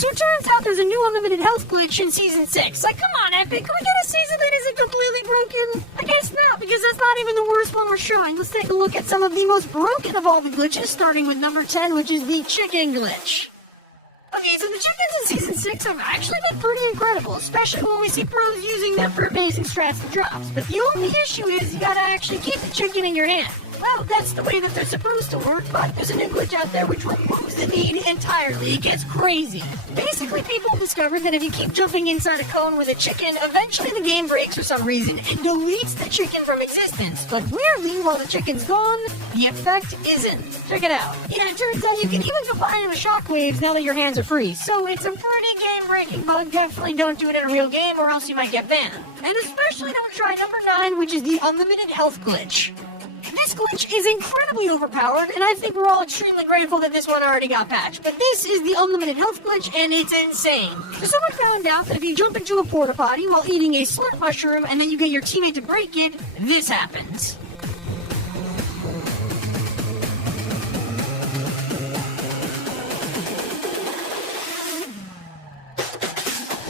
So it turns out there's a new unlimited health glitch in Season 6. Like, come on, Epic, can we get a season that isn't completely broken? I guess not, because that's not even the worst one we're showing. Let's take a look at some of the most broken of all the glitches, starting with number 10, which is the chicken glitch. Okay, so the chickens in Season 6 have actually been pretty incredible, especially when we see pros using them for basic strats and drops. But the only issue is you gotta actually keep the chicken in your hand. Well, that's the way that they're supposed to work, but there's a new glitch out there which removes the need entirely. It gets crazy. Basically, people discovered that if you keep jumping inside a cone with a chicken, eventually the game breaks for some reason and deletes the chicken from existence. But weirdly, while the chicken's gone, the effect isn't. Check it out. Yeah, it turns out you can even combine it with shockwaves now that your hands are free. So it's a pretty game-breaking bug. Definitely don't do it in a real game or else you might get banned. And especially don't try number 9, which is the unlimited health glitch. This glitch is incredibly overpowered, and I think we're all extremely grateful that this one already got patched. But this is the unlimited health glitch, and it's insane. So someone found out that if you jump into a porta potty while eating a slurp mushroom, and then you get your teammate to break it, this happens.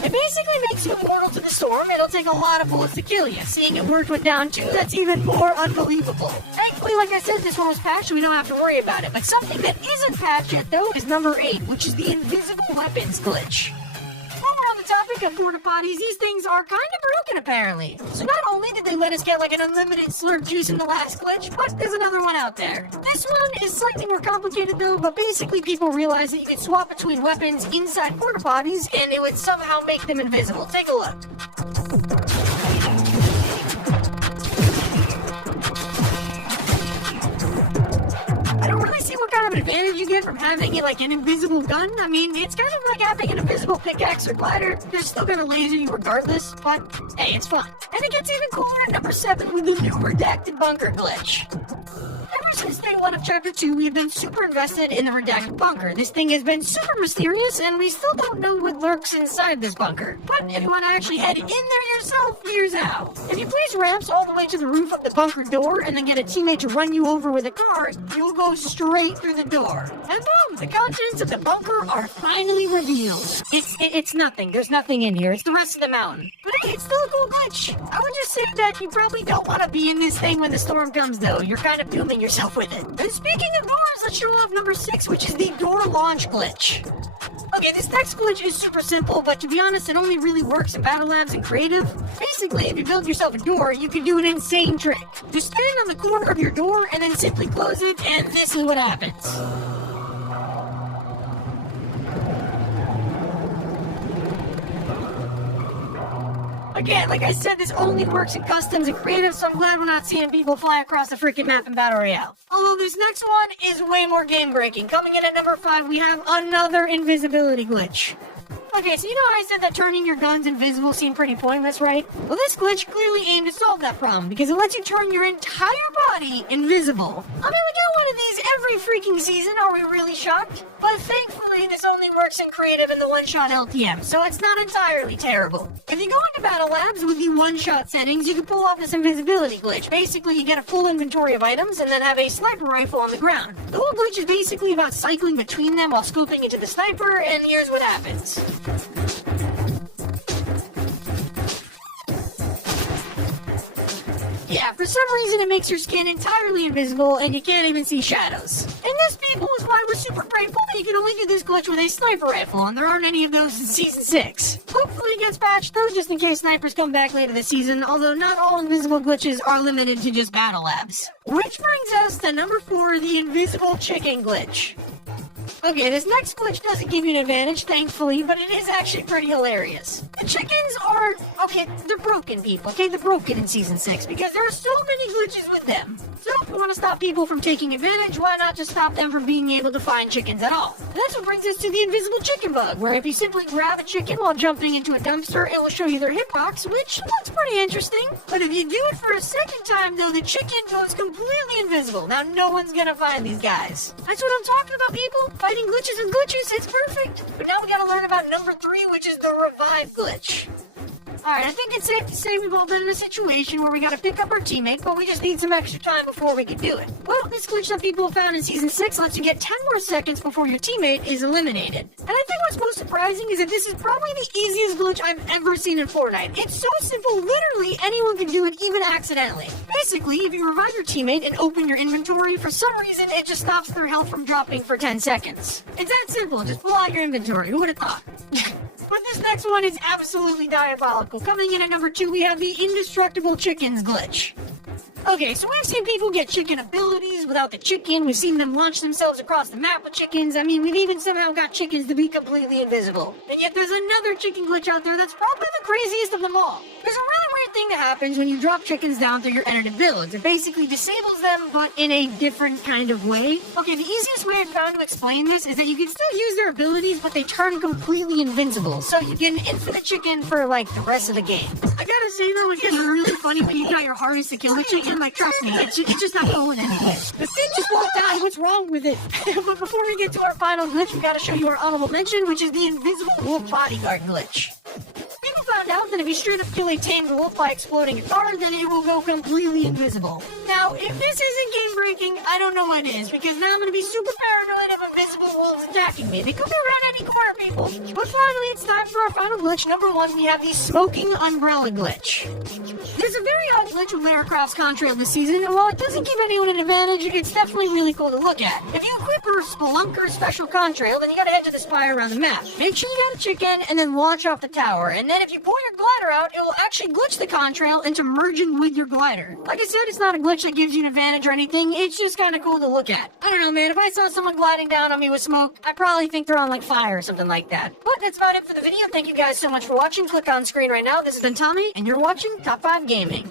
It basically makes you immortal to the storm. It'll take a lot of bullets to kill you. Seeing it worked with down 2, that's even more unbelievable. Thankfully, like I said, this one was patched, so we don't have to worry about it. But something that isn't patched yet, though, is number 8, which is the invisible weapons glitch. While we're on the topic of porta potties, these things are kind of broken, apparently. So not only did they let us get like an unlimited slurp juice in the last glitch, but there's another one out there. This one is slightly more complicated though, but basically people realized that you could swap between weapons inside porta potties and it would somehow make them invisible. Take a look. I don't really see what kind of advantage you get from having it like an invisible gun. I mean, it's kind of like having an invisible pickaxe or glider. They're still gonna laser you regardless, but hey, it's fun. And it gets even cooler at number 7 with the new redacted bunker glitch. Ever since day 1 of Chapter 2, we have been super invested in the redacted bunker. This thing has been super mysterious, and we still don't know what lurks inside this bunker. But if you want to actually head in there yourself, here's how. If you place ramps all the way to the roof of the bunker door, and then get a teammate to run you over with a car, you'll go straight through the door. And boom, the contents of the bunker are finally revealed. It's nothing. There's nothing in here. It's the rest of the mountain. But hey, it's still a cool glitch. I would just say that you probably don't want to be in this thing when the storm comes, though. You're kind of dooming yourself with it. And speaking of doors, let's show off number 6, which is the door launch glitch. Okay, this next glitch is super simple, but to be honest, it only really works in Battle Labs and Creative. Basically, if you build yourself a door, you can do an insane trick. Just stand on the corner of your door and then simply close it, and this is what happens. Again, like I said, this only works in customs and creative, so I'm glad we're not seeing people fly across the freaking map in Battle Royale. Although this next one is way more game-breaking. Coming in at number 5, we have another invisibility glitch. Okay, so you know how I said that turning your guns invisible seemed pretty pointless, right? Well, this glitch clearly aimed to solve that problem, because it lets you turn your entire body invisible. I mean, we get one of these every freaking season, are we really shocked? But thankfully, this only works in creative and the one-shot LTM, so it's not entirely terrible. If you go into Battle Labs with the one-shot settings, you can pull off this invisibility glitch. Basically, you get a full inventory of items and then have a sniper rifle on the ground. The whole glitch is basically about cycling between them while scoping into the sniper, and here's what happens. Yeah, for some reason it makes your skin entirely invisible and you can't even see shadows. And this, people, is why we're super grateful that you can only do this glitch with a sniper rifle, and there aren't any of those in Season 6. Hopefully it gets patched though, just in case snipers come back later this season, although not all invisible glitches are limited to just Battle Labs. Which brings us to number 4, the invisible chicken glitch. Okay, this next glitch doesn't give you an advantage, thankfully, but it is actually pretty hilarious. The chickens are, okay, they're broken, people, okay? They're broken in Season 6 because there are so many glitches with them. So if you want to stop people from taking advantage, why not just stop them from being able to find chickens at all? And that's what brings us to the invisible chicken bug, where if you simply grab a chicken while jumping into a dumpster, it will show you their hitbox, which looks pretty interesting. But if you do it for a second time, though, the chicken goes completely invisible. Now, no one's gonna find these guys. That's what I'm talking about, people. Fighting glitches with glitches, it's perfect. But now we gotta learn about number 3, which is the revive glitch. Alright, I think it's safe to say we've all been in a situation where we gotta pick up our teammate, but we just need some extra time before we can do it. Well, this glitch that people have found in Season 6 lets you get 10 more seconds before your teammate is eliminated. And I think what's most surprising is that this is probably the easiest glitch I've ever seen in Fortnite. It's so simple, literally anyone can do it, even accidentally. Basically, if you revive your teammate and open your inventory, for some reason it just stops their health from dropping for 10 seconds. It's that simple, just pull out your inventory, who would have thought? But this next one is absolutely diabolical. Coming in at number 2, we have the Indestructible Chickens glitch. Okay, so we've seen people get chicken abilities without the chicken. We've seen them launch themselves across the map with chickens. I mean, we've even somehow got chickens to be completely invisible. And yet there's another chicken glitch out there that's probably the craziest of them all. There's a really weird thing that happens when you drop chickens down through your edited builds. It basically disables them, but in a different kind of way. Okay, the easiest way I found to explain this is that you can still use their abilities, but they turn completely invincible. So you get an infinite chicken for, like, the rest of the game. I gotta say, though, it gets really funny when you try your hardest to kill the chicken. Like, trust me, it's just not going anywhere. The thing just won't die. What's wrong with it? But before we get to our final glitch, we gotta show you our honorable mention, which is the Invisible Wolf Bodyguard glitch. People found out that if you straight up kill a tamed wolf by exploding a car, then it will go completely invisible. Now, if this isn't game-breaking, I don't know what is, because now I'm gonna be super paranoid of invisible wolves attacking me. They could be around any corner, people. But finally, it's time for our final glitch. Number 1, we have the Smoking Umbrella glitch. There's a very odd glitch with Lara Croft's contrail this season, and while it doesn't give anyone an advantage, it's definitely really cool to look at. If you equip her Spelunker special contrail, then you gotta head to the spire around the map. Make sure you got a chicken, and then launch off the tower. And then if you pull your glider out, it will actually glitch the contrail into merging with your glider. Like I said, it's not a glitch that gives you an advantage or anything, it's just kinda cool to look at. I don't know, man, if I saw someone gliding down on me with smoke, I'd probably think they're on like fire or something like that. But that's about it for the video. Thank you guys so much for watching. Click on screen right now. This has been Tommy, and you're watching Top 5 Gaming.